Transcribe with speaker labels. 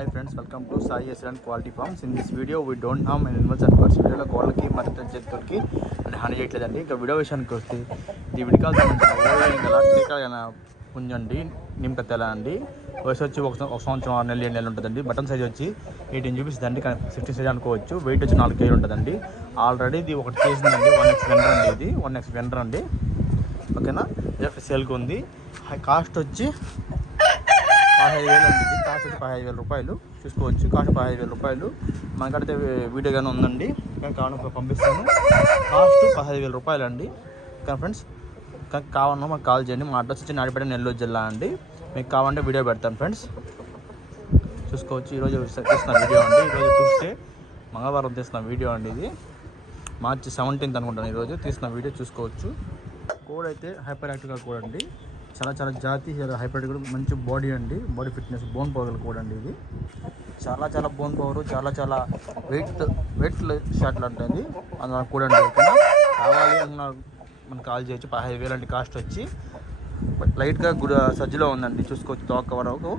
Speaker 1: Hi friends welcome to Sai SN quality farms in this video we don't harm and and birds వీడియోలో కోళ్ళకి మరింత జంతువులకి and హాని చేయట్లేదండి. ఇంకా వీడియో విషయానికి వస్తే ఈ విడికాల సంబంధించిన పుంజండి నింప తెల అండి. వయసు వచ్చి ఒక ఒక సంవత్సరం ఆరు నెలలు ఏడు నెలలు ఉంటుందండి. బటన్ సైజ్ వచ్చి ఎయిటీన్ చూపిస్తుందండి కానీ సిక్స్టీ సైజ్ అనుకోవచ్చు. వెయిట్ వచ్చి నాలుగు కేజీలు ఉంటుందండి. ఆల్రెడీ ఇది ఒకటి చేసిందండి వన్ ఎక్స్ వెండర్ అండి ఇది. వన్ ఎక్స్ వెండర్ అండి. ఓకేనా? జస్ట్ ఉంది. కాస్ట్ వచ్చి పదహైదు వేలు అండి ఇది కాస్ట్ వచ్చి పదహైదు వేల రూపాయలు చూసుకోవచ్చు కాస్ట్ పదహైదు వేల రూపాయలు. మనకైతే వీడియో కానీ ఉందండి. కానీ కావాలని పంపిస్తాను. కాస్ట్ పదహైదు వేల రూపాయలు అండి కానీ ఫ్రెండ్స్ కావాలన్నా మాకు కాల్ చేయండి. మా అడ్రస్ వచ్చి నాడిపేట నెల్లూరు జిల్లా అండి. మీకు కావాలంటే వీడియో పెడతాను ఫ్రెండ్స్. చూసుకోవచ్చు. ఈరోజు తీస్తున్న వీడియో అండి. ఈరోజు చూస్తే మంగళవారం తీస్తున్న వీడియో అండి ఇది. మార్చి సెవెంటీన్త్ అనుకుంటాను ఈరోజు. తీసిన వీడియో చూసుకోవచ్చు. కోడ్ అయితే హైపర్ యాక్టివ్గా కోడ్ అండి. చాలా చాలా జాతి హైబ్రిడ్ కూడా మంచి బాడీ అండి. బాడీ ఫిట్నెస్ బోన్ పవర్ కూడా అండి ఇది చాలా చాలా బోన్ పవర్ చాలా చాలా వెయిట్ వెయిట్ షాట్లు ఉంటుంది అందులో కూడా అండి కావాలి అన్న మనం కాల్ చేయొచ్చు. పదహైదు వేలు అంటే కాస్ట్ వచ్చి. లైట్గా గుడ సజ్జలో ఉందండి. చూసుకోవచ్చు తోక వరకు.